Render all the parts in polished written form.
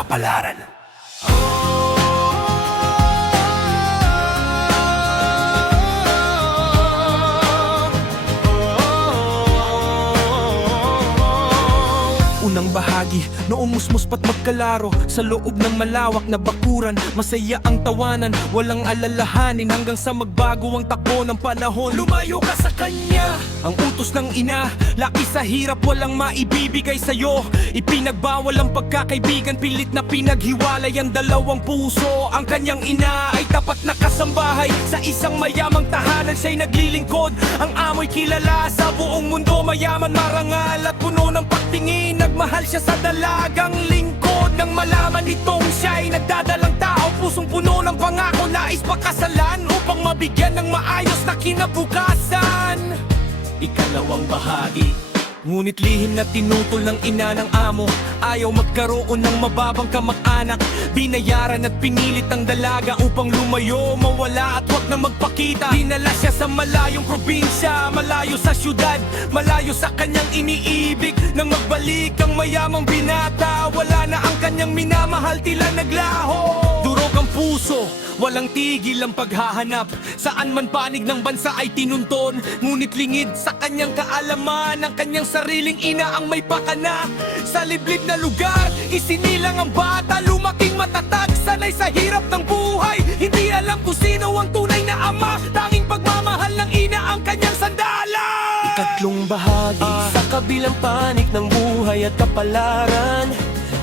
kapalaran. Unang bahagi, noong musmus pa't magkalaro sa loob ng malawak na bakuran. Masaya ang tawanan, walang alalahanin hanggang sa magbago ang takbo ng panahon. Lumayo ka sa kanya, ang utos ng ina. Laki sa hirap, walang maibibigay sa'yo. Ipinagbawal ang pagkakaibigan, pilit na pinaghiwalay ang dalawang puso. Ang kanyang ina ay tapat na kasambahay sa isang mayamang tahanan, siya'y naglilingkod. Ang amoy kilala sa buong mundo, mayaman, marangal at puno ng pagtingin. Nagmahal siya sa dalagang lingkod. Nang malaman itong siya'y nagdadalang tao, pusong puno ng pangako, nais pakasalan upang mabigyan ng maayos na kinabukasan. Ikalawang bahagi, ngunit lihim na tinutol ng ina ng amo. Ayaw magkaroon ng mababang kamag-anak. Binayaran at pinilit ang dalaga upang lumayo, mawala at wag na magpakita. Dinala siya sa malayong probinsya, malayo sa syudad, malayo sa kanyang iniibig. Nang magbalik ang mayamang binata, wala na ang kanyang minamahal, tila naglaho. Durog ang puso, walang tigil ang paghahanap. Saan man panig ng bansa ay tinunton, ngunit lingid sa kanyang kaalaman, ang kanyang sariling ina ang may pakana. Sa liblib na lugar, isinilang ang bata, lumaking matatag, sanay sa hirap ng buhay. Hindi alam kung sino ang tunay na ama, tanging pagmamahal ng ina ang kanyang sandala. Ikatlong bahagi, sa kabilang panig ng buhay at kapalaran,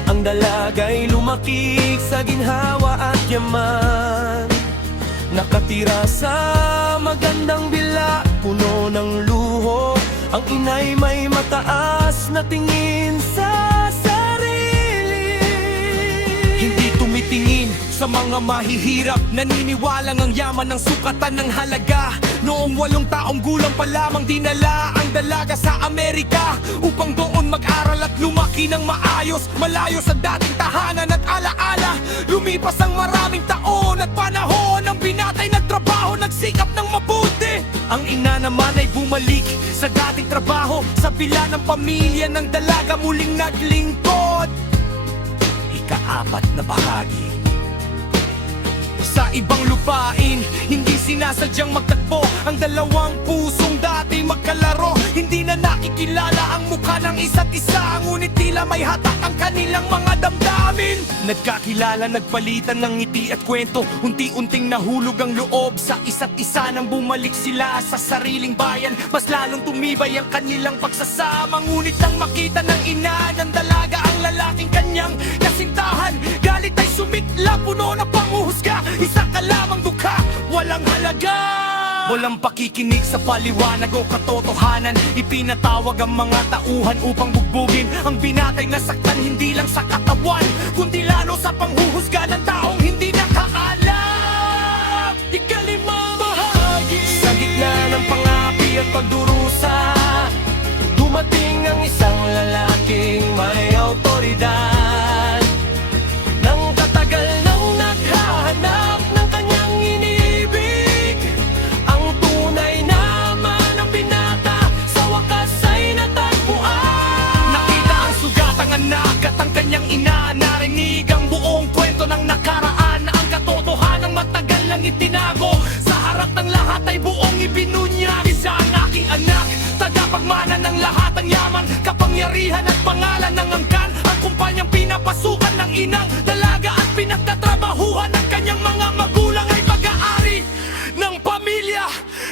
ang dalaga'y lumaki sa ginhawa at yaman. Nakatira sa magandang bila, puno ng luho. Ang inay may mataas na tingin sa sarili. Hindi tumitingin sa mga mahihirap, naniniwalang ang yaman ng sukatan ng halaga. Noong 8 taong gulang pa lamang, dinala ang dalaga sa Amerika upang doon mag-aral at lumaki ng maayos, malayo sa dating tahanan at alaala. Lumipas ang maraming taon at panahon, ang binatay nagtrabaho, nagsikap ng mabuti. Ang ina naman ay bumalik sa dating trabaho, sa pila ng pamilya ng dalaga muling naglingkod. Ika-4 na bahagi, sa ibang lupain, hindi sinasadyang magtagpo ang dalawang pusong dati magkalaro. Hindi na nakikilala ang mukha ng isa't isa, ngunit tila may hatak ang kanilang mga damdamin. Nagkakilala, nagpalitan ng ngiti at kwento, unti-unting nahulog ang loob sa isa't isa. Nang bumalik sila sa sariling bayan, mas lalong tumibay ang kanilang pagsasama. Ngunit nang makita ng ina ng dalaga ang lalaking kanyang kasintahan, galit ay sumitla, puno na panghuhusga. Isa ka lamang dukha, walang halaga. Walang pakikinig sa paliwanag o katotohanan. Ipinatawag ang mga tauhan upang bugbugin ang binatay na saktan, hindi lang sa katawan, kundi lalo sa panghuhusga ng taong hindi nakaalam. Ikalimang bahagi, sa gitna ng pangapi at pagdurusa, dumating ang isang lalaking may autoridad. Nang katagal nang naghahanap ng kanyang inibig, ang tunay naman ang binata sa wakas ay natagpuan. Nakita ang sugatang anak at ang kanyang ina, narinig ang buong kwento ng nakaraan. Ang katotohanang matagal lang itinago, sa harap ng lahat ay buong ibinunyag. Isa ang aking anak, tagapagmana ng lahat ng yaman, kapangyarihan at pangalan ng angkan. Ang kumpanyang pinapasukan ng inang dalaga at pinagtatrabahuhan ng kanyang mga magulang ay pag-aari ng pamilya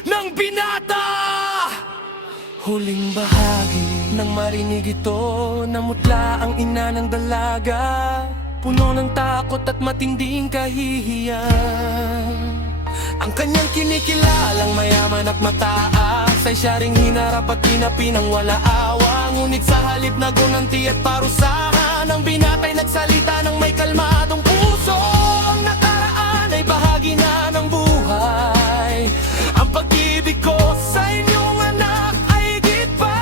ng binata. Huling bahagi, nang marinig ito, namutla ang ina ng dalaga, puno ng takot at matinding kahihiyan. Ang kanyang kinikilalang mayaman at mataas ay siya ring hinarap at pinapinang wala awa. Ngunit sa halip na gunanti at parusahan, ang binatay nagsalita ng may kalmadong puso. Ang nakaraan ay bahagi na ng buhay. Ang pag-ibig ko sa inyong anak ay higit pa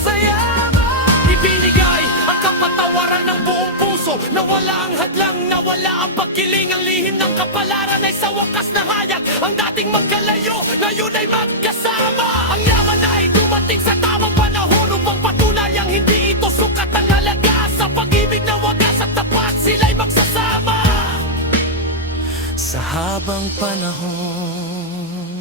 sa yaman. Ibinigay ang kapatawaran ng buong puso, nawala ang hadlang, nawala ang pagkiling. Ang lihim ng kapalaran ay sa wakas na hayag. Ang dating magkalayo, ngayon ay magkasama. Ang yaman ay dumating sa tamang panahon upang patunayang hindi ito sukat ang halaga sa pag-ibig na wagas at tapat. habang panahon.